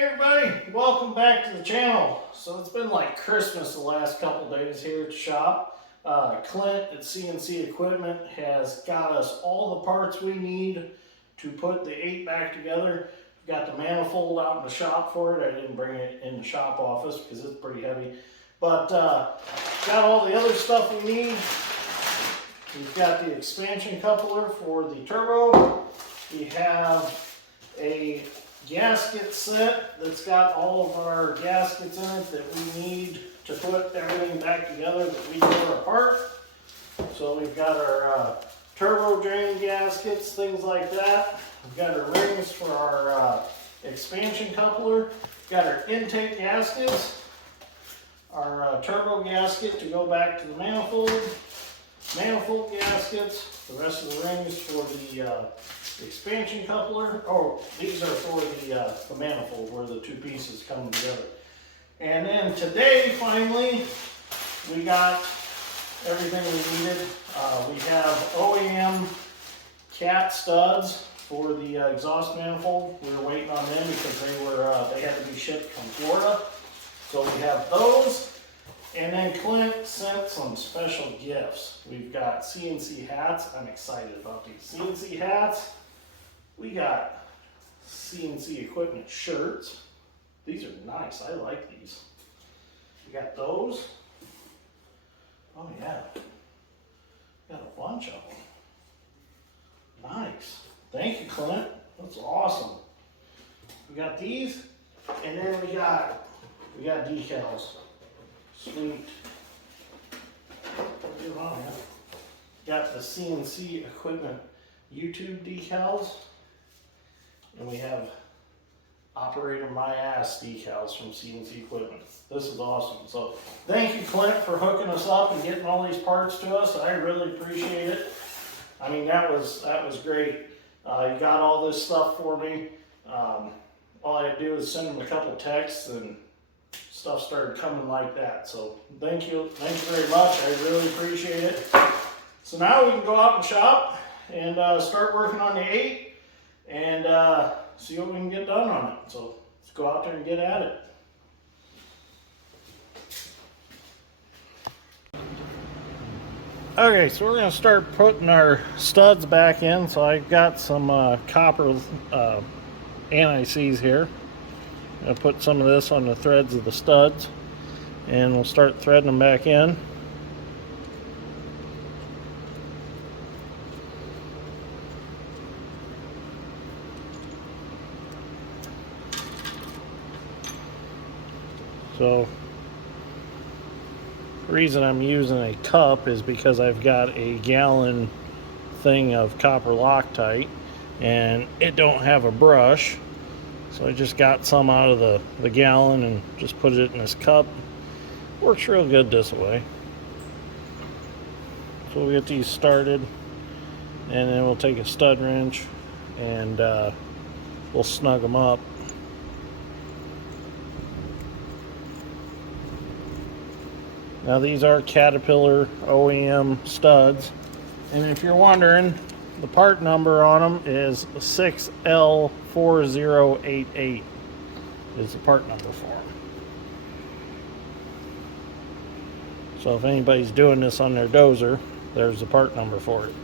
Hey everybody, welcome back to the channel. So it's been like Christmas the last couple days here at the shop. Clint at CNC Equipment has got us all the parts we need to put the 8 back together. We've got the manifold out in the shop for it. I didn't bring it in the shop office because it's pretty heavy. But got all the other stuff we need. We've got the expansion coupler for the turbo. We have a gasket set that's got all of our gaskets in it that we need to put everything back together that we tore apart. So we've got our turbo drain gaskets, things like that. We've got our rings for our expansion coupler. We've got our intake gaskets, our turbo gasket to go back to the manifold gaskets, the rest of the rings for the expansion coupler. Oh, these are for the manifold where the two pieces come together. And then today, finally, we got everything we needed. We have OEM cat studs for the exhaust manifold. We were waiting on them because they had to be shipped from Florida. So we have those. And then Clint sent some special gifts. We've got CNC hats. I'm excited about these CNC hats. We got CNC Equipment shirts. These are nice. I like these. We got those. Oh yeah. Got a bunch of them. Nice. Thank you, Clint. That's awesome. We got these, and then we got decals. Sweet. Got the CNC Equipment YouTube decals, and we have Operator My Ass decals from CNC Equipment. This is awesome. So thank you, Clint, for hooking us up and getting all these parts to us. I really appreciate it. I mean, that was great. You got all this stuff for me. All I had to do is send him a couple texts and stuff started coming like that. So thank you very much. I really appreciate it. So now we can go out and shop and start working on the 8 and see what we can get done on it. So let's go out there and get at it. Okay, so we're going to start putting our studs back in. So I've got some copper anti-seize here. I'll put some of this on the threads of the studs and we'll start threading them back in. So the reason I'm using a cup is because I've got a gallon thing of copper Loctite and it don't have a brush. So I just got some out of the gallon and just put it in this cup. Works real good this way. So we'll get these started and then we'll take a stud wrench and we'll snug them up. Now these are Caterpillar OEM studs, and if you're wondering, the part number on them is 6L4088 is the part number for them. So if anybody's doing this on their dozer, there's the part number for it.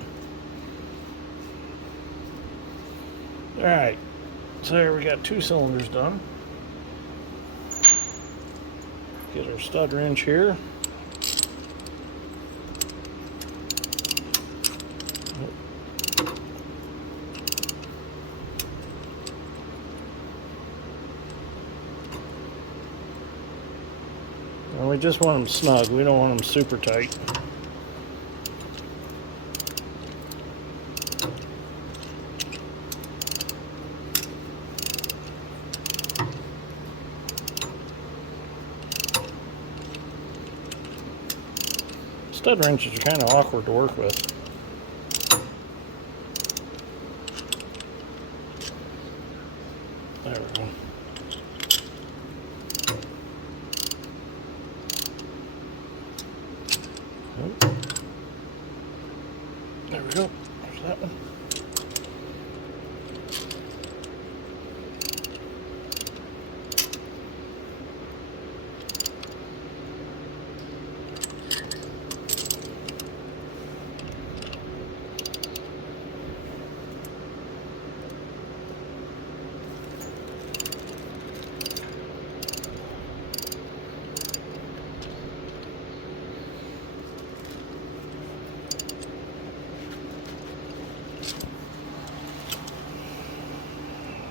Alright, so there we got 2 cylinders done. Get our stud wrench here. And we just want them snug. We don't want them super tight. Stud wrenches are kind of awkward to work with. There we go. There we go. There's that one.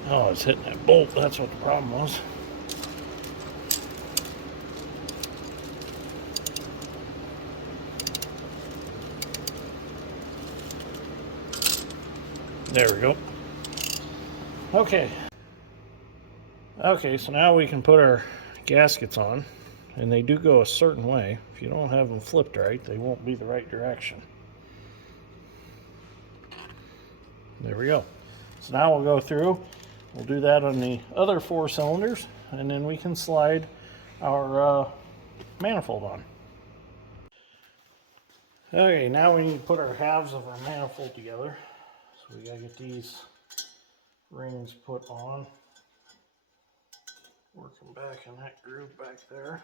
Oh, it's hitting that bolt. That's what the problem was. There we go. Okay. Okay, so now we can put our gaskets on, and they do go a certain way. If you don't have them flipped right, they won't be the right direction. There we go. So now we'll go through, we'll do that on the other 4 cylinders, and then we can slide our manifold on. Okay, now we need to put our halves of our manifold together. So we gotta get these rings put on. Working back in that groove back there.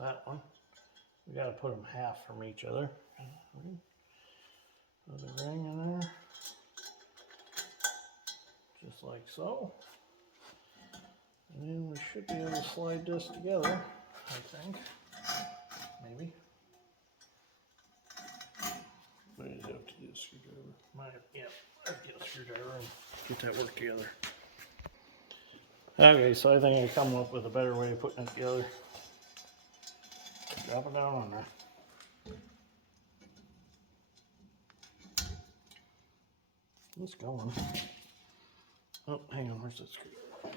That one. We gotta put them half from each other. Put the ring in there. Just like so. And then we should be able to slide this together, I think. Maybe. Might have to get a screwdriver. I'd get a screwdriver and get that work together. Okay, so I think I come up with a better way of putting it together. Drop it down on there. It's going. Oh, hang on, where's that screwdriver?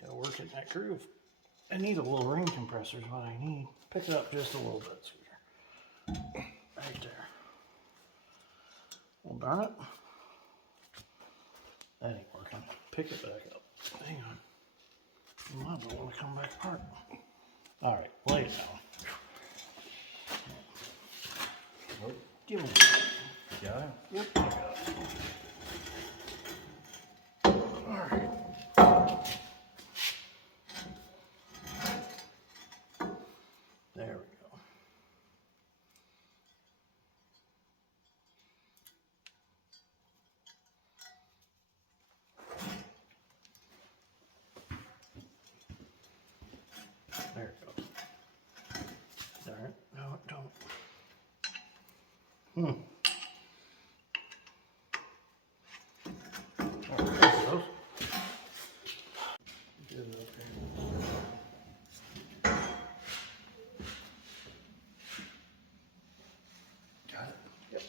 Gotta work in that groove. I need a little ring compressor is what I need. Pick it up just a little bit, sweetheart. Right there. Well, darn it. That ain't working. Pick it back up. Hang on. I don't want to come back apart. Alright, lay it down. Give me a Got it? Yep, I got it. Alright. There we go. There it goes. Darn it. No, it don't. Oh, there it goes. Get it up here. Got it? Yep.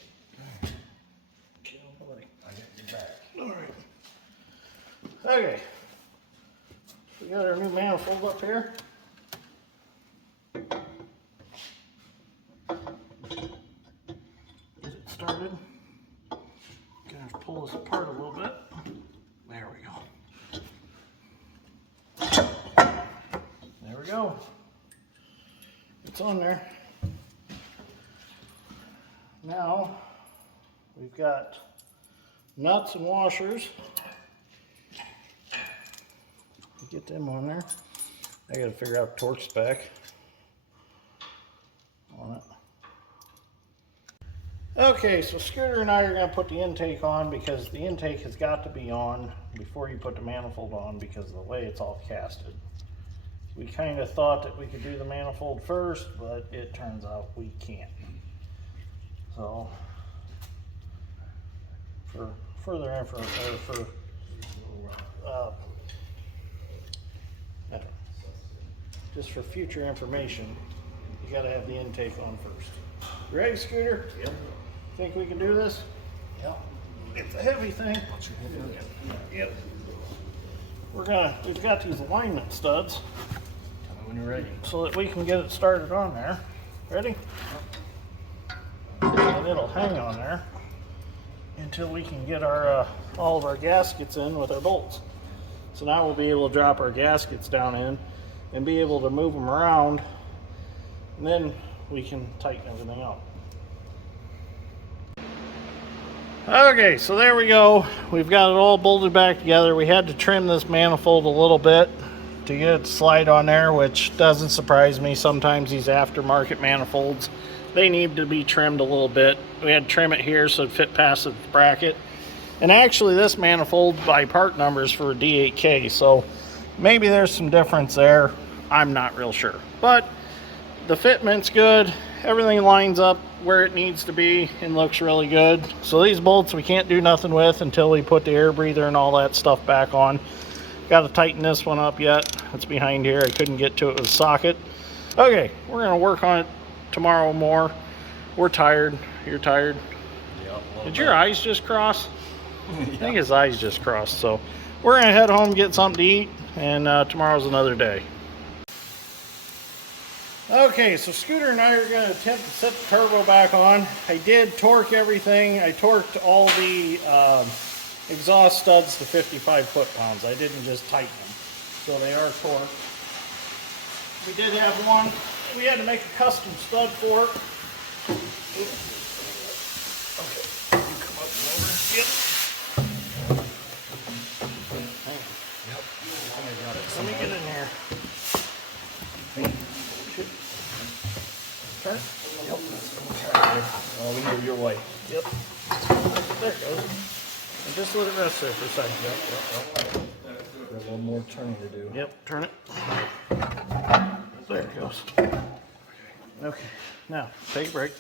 Okay, I got your back. Alright. Okay. We got our new manifold up here. Get it started. Gonna pull this apart a little bit. There we go. There we go. It's on there. Now we've got nuts and washers. Get them on there. I gotta figure out torque spec on it. Okay, so Scooter and I are gonna put the intake on because the intake has got to be on before you put the manifold on because of the way it's all casted. We kind of thought that we could do the manifold first, but it turns out we can't. So, for further info, just for future information, you gotta have the intake on first. You ready, Scooter? Yep. Think we can do this? Yep. It's a heavy thing. Yep. We've got these alignment studs. Tell me when you're ready. So that we can get it started on there. Ready? And it'll hang on there until we can get our all of our gaskets in with our bolts. So now we'll be able to drop our gaskets down in and be able to move them around, and then we can tighten everything up. Okay, so there we go. We've got it all bolted back together. We had to trim this manifold a little bit to get it to slide on there, which doesn't surprise me. Sometimes these aftermarket manifolds, they need to be trimmed a little bit. We had to trim it here so it fit past the bracket. And actually this manifold by part number is for a D8K, so maybe there's some difference there. I'm not real sure. But the fitment's good everything lines up where it needs to be and looks really good. So these bolts we can't do nothing with until we put the air breather and all that stuff back on. Got to tighten this one up yet. It's behind here. I couldn't get to it with a socket. Okay, we're going to work on it tomorrow more. We're tired. You're tired? Yep. Did your eyes just cross? I think his eyes just crossed. So we're going to head home, get something to eat, and tomorrow's another day. Okay, so Scooter and I are going to attempt to set the turbo back on. I did torque everything. I torqued all the exhaust studs to 55 foot-pounds. I didn't just tighten them. So they are torqued. We did have one. We had to make a custom stud for it. Okay, you come up and over. Yep. Let me get in here. Turn. Yep. Oh, we move your way. Yep. There it goes. And just let it rest there for a second. Yep. Got one more turn to do. Yep, turn it. There it goes. Okay, now take a break.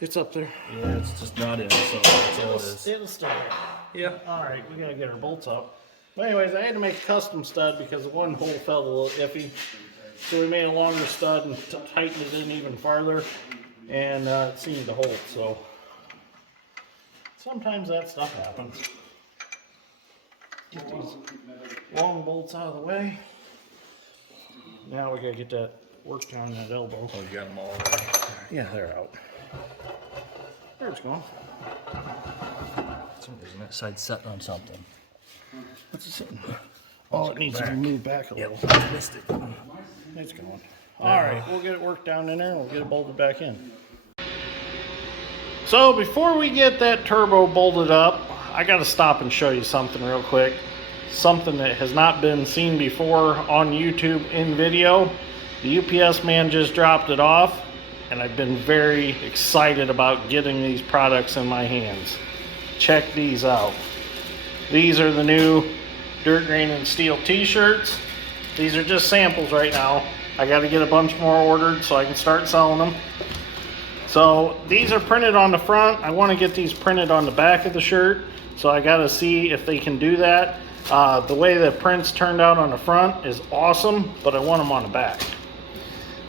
It's up there. Yeah, it's just not in, so that's all it is. It'll stay there. Yeah, alright, we gotta get our bolts up. But anyways, I had to make a custom stud because the one hole felt a little iffy. So we made a longer stud and tightened it in even farther. And it seemed to hold, so sometimes that stuff happens. Get these long bolts out of the way. Now we gotta get that worked on that elbow. Oh, you got them all ready. Yeah, they're out. There it's going. For some reason that side's setting on something. What's it sitting? Oh, it needs to be moved back a little. Yep, missed it. It's going. Alright, we'll get it worked down in there and we'll get it bolted back in. So before we get that turbo bolted up, I gotta stop and show you something real quick. Something that has not been seen before on YouTube in video. The UPS man just dropped it off, and I've been very excited about getting these products in my hands. Check these out. These are the new Dirt Grain and Steel t-shirts. These are just samples right now. I got to get a bunch more ordered so I can start selling them. So these are printed on the front. I want to get these printed on the back of the shirt, so I got to see if they can do that. The way the prints turned out on the front is awesome, but I want them on the back.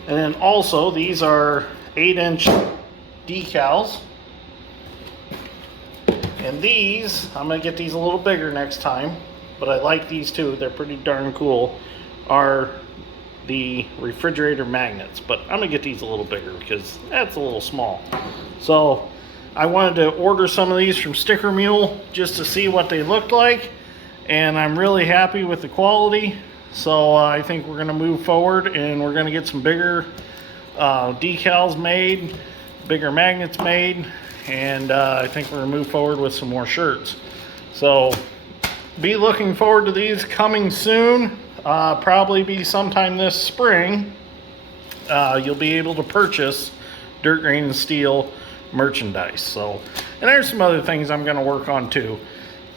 And then also, these are 8-inch decals. And these, I'm going to get these a little bigger next time, but I like these too. They're pretty darn cool. Are the refrigerator magnets, but I'm going to get these a little bigger because that's a little small. So I wanted to order some of these from Sticker Mule just to see what they looked like. And I'm really happy with the quality. So I think we're going to move forward and we're going to get some bigger decals made, bigger magnets made, and I think we're going to move forward with some more shirts. So be looking forward to these coming soon. Probably be sometime this spring. You'll be able to purchase Dirt Grain and Steel merchandise. So, and there's some other things I'm going to work on too.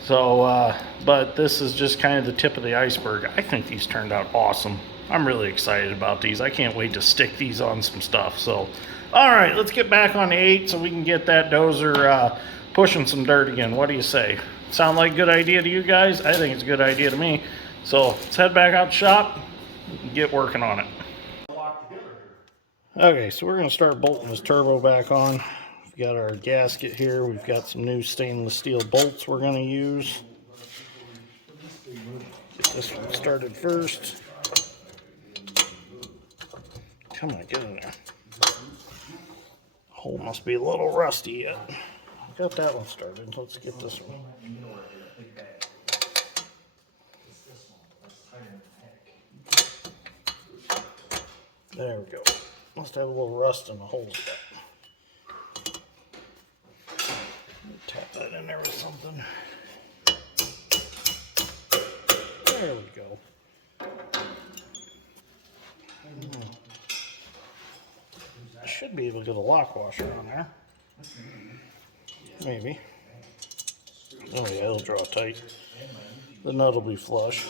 So, but this is just kind of the tip of the iceberg. I think these turned out awesome. I'm really excited about these. I can't wait to stick these on some stuff. So, all right, let's get back on the 8 so we can get that dozer pushing some dirt again. What do you say? Sound like a good idea to you guys? I think it's a good idea to me. So let's head back out to shop and get working on it. Okay, so we're going to start bolting this turbo back on. We've got our gasket here. We've got some new stainless steel bolts we're going to use. Get this one started first. Come on, get in there. The hole must be a little rusty yet. Got that one started. Let's get this one. There we go. Must have a little rust in the holes. Tap that in there with something. There we go. I should be able to get a lock washer on there. Maybe. Oh yeah, it'll draw tight. The nut will be flush.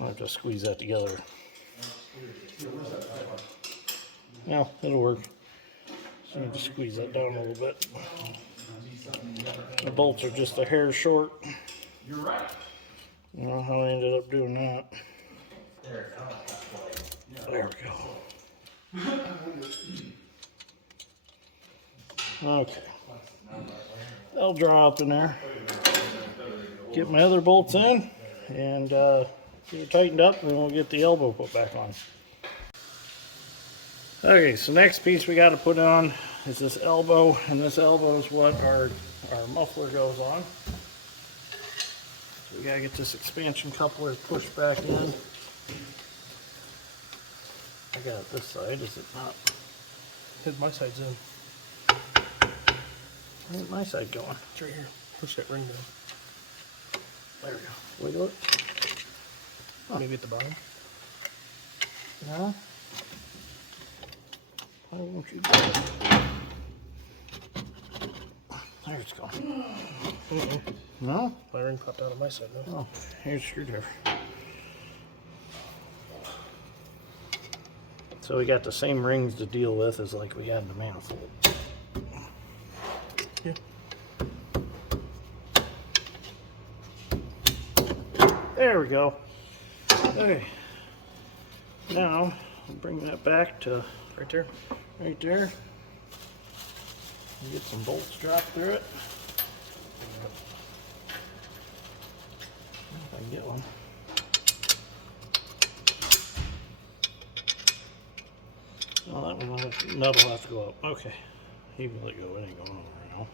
I'll have to squeeze that together. Yeah, it'll work. So I need to squeeze that down a little bit. The bolts are just a hair short. You're right. I don't know how I ended up doing that. There we go. Okay. I'll draw up in there. Get my other bolts in and get it tightened up, and then we'll get the elbow put back on. Okay, so next piece we got to put on is this elbow, and this elbow is what our muffler goes on. So we got to get this expansion coupler pushed back in. I got it this side, is it not? Hit my side's in. Where's my side going? It's right here. Push that ring down. There we go. Wiggle it. Huh. Maybe at the bottom. No? Why won't you do it? There it's going. No? My ring popped out on my side now. Oh, here's your screwdriver. So we got the same rings to deal with as like we had in the manifold. Yeah. There we go. Okay. Now, I'll bring that back to Right there. right there. Get some bolts dropped through it. If I can get one. Oh, that one nut will have to go up. Okay. You can let go. It ain't going over now.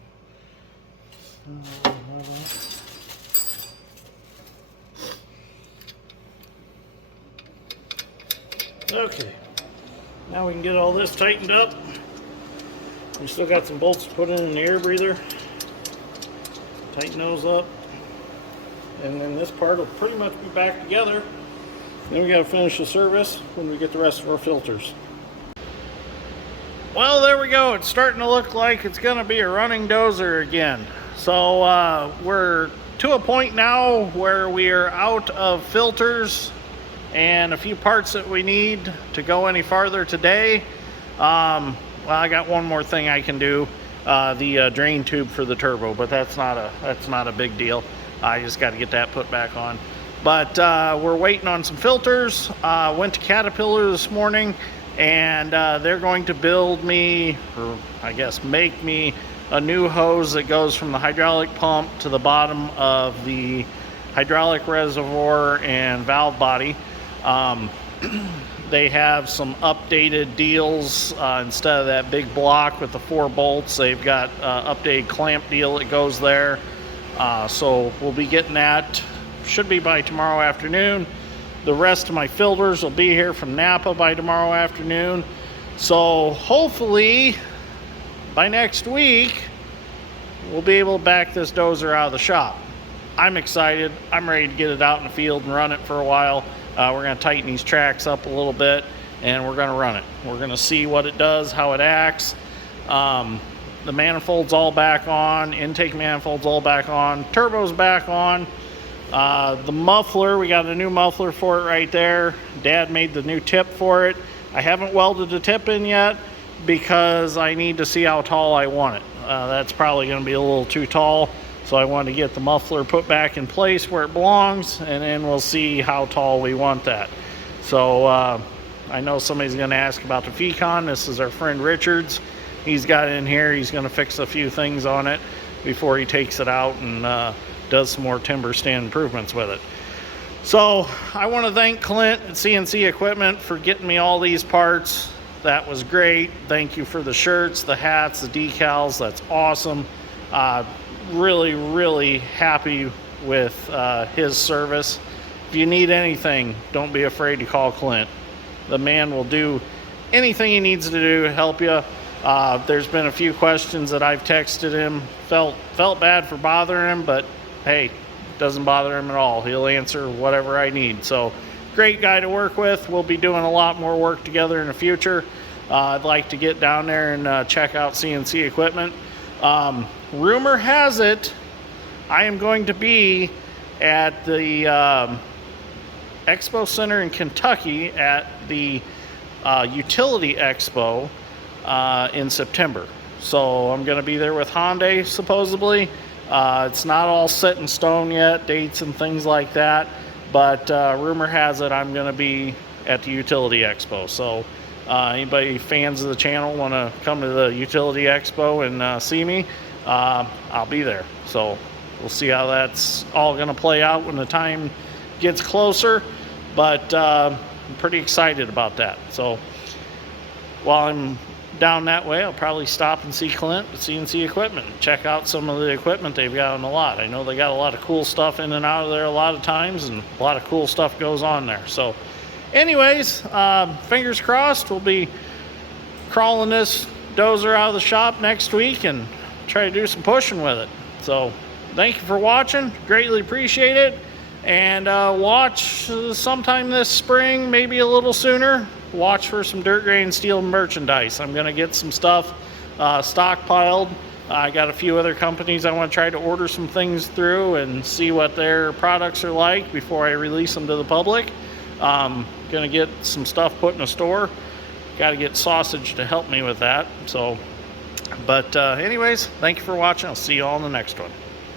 Okay. Now we can get all this tightened up. We still got some bolts to put in the air breather. Tighten those up. And then this part will pretty much be back together. Then we got to finish the service when we get the rest of our filters. Well, there we go. It's starting to look like it's going to be a running dozer again. So we're to a point now where we are out of filters and a few parts that we need to go any farther today. Well, I got one more thing I can do, the drain tube for the turbo, but that's not a big deal. I just got to get that put back on. But we're waiting on some filters. Went to Caterpillar this morning, and they're going to build me, or I guess make me, a new hose that goes from the hydraulic pump to the bottom of the hydraulic reservoir and valve body. They have some updated deals. Instead of that big block with the 4 bolts, they've got updated clamp deal that goes there. So we'll be getting that, should be by tomorrow afternoon. The rest of my filters will be here from Napa by tomorrow afternoon. So hopefully by next week, we'll be able to back this dozer out of the shop. I'm excited. I'm ready to get it out in the field and run it for a while. We're going to tighten these tracks up a little bit, and we're going to run it. We're going to see what it does, how it acts. The manifold's all back on. Intake manifold's all back on. Turbo's back on. The muffler, we got a new muffler for it right there. Dad made the new tip for it. I haven't welded the tip in yet because I need to see how tall I want it. That's probably going to be a little too tall. So I want to get the muffler put back in place where it belongs, and then we'll see how tall we want that. So I know somebody's going to ask about the Fecon. This is our friend Richards. He's got it in here. He's going to fix a few things on it before he takes it out and does some more timber stand improvements with it. So I want to thank Clint at CNC Equipment for getting me all these parts. That was great. Thank you for the shirts, the hats, the decals. That's awesome. Really happy with his service. If you need anything, don't be afraid to call Clint. The man will do anything he needs to do to help you. There's been a few questions that I've texted him. Felt bad for bothering him, but hey, doesn't bother him at all. He'll answer whatever I need. So great guy to work with. We'll be doing a lot more work together in the future. I'd like to get down there and check out CNC Equipment. Rumor has it I am going to be at the Expo Center in Kentucky at the Utility Expo in September. So I'm going to be there with Hyundai, supposedly. It's not all set in stone yet, dates and things like that, but rumor has it I'm going to be at the Utility Expo. So anybody fans of the channel want to come to the Utility Expo and see me, I'll be there. So we'll see how that's all going to play out when the time gets closer, but I'm pretty excited about that. So while I'm down that way, I'll probably stop and see Clint at CNC Equipment, check out some of the equipment they've got on the lot. I know they got a lot of cool stuff in and out of there a lot of times, and a lot of cool stuff goes on there. So anyways, fingers crossed, we'll be crawling this dozer out of the shop next week and try to do some pushing with it. So thank you for watching, greatly appreciate it, and watch sometime this spring, maybe a little sooner. Watch for some dirt grain steel merchandise. I'm gonna get some stuff stockpiled. I got a few other companies I want to try to order some things through and see what their products are like before I release them to the public. Gonna get some stuff put in a store. Got to get Sausage to help me with that. So, but anyways, thank you for watching. I'll see you all in the next one.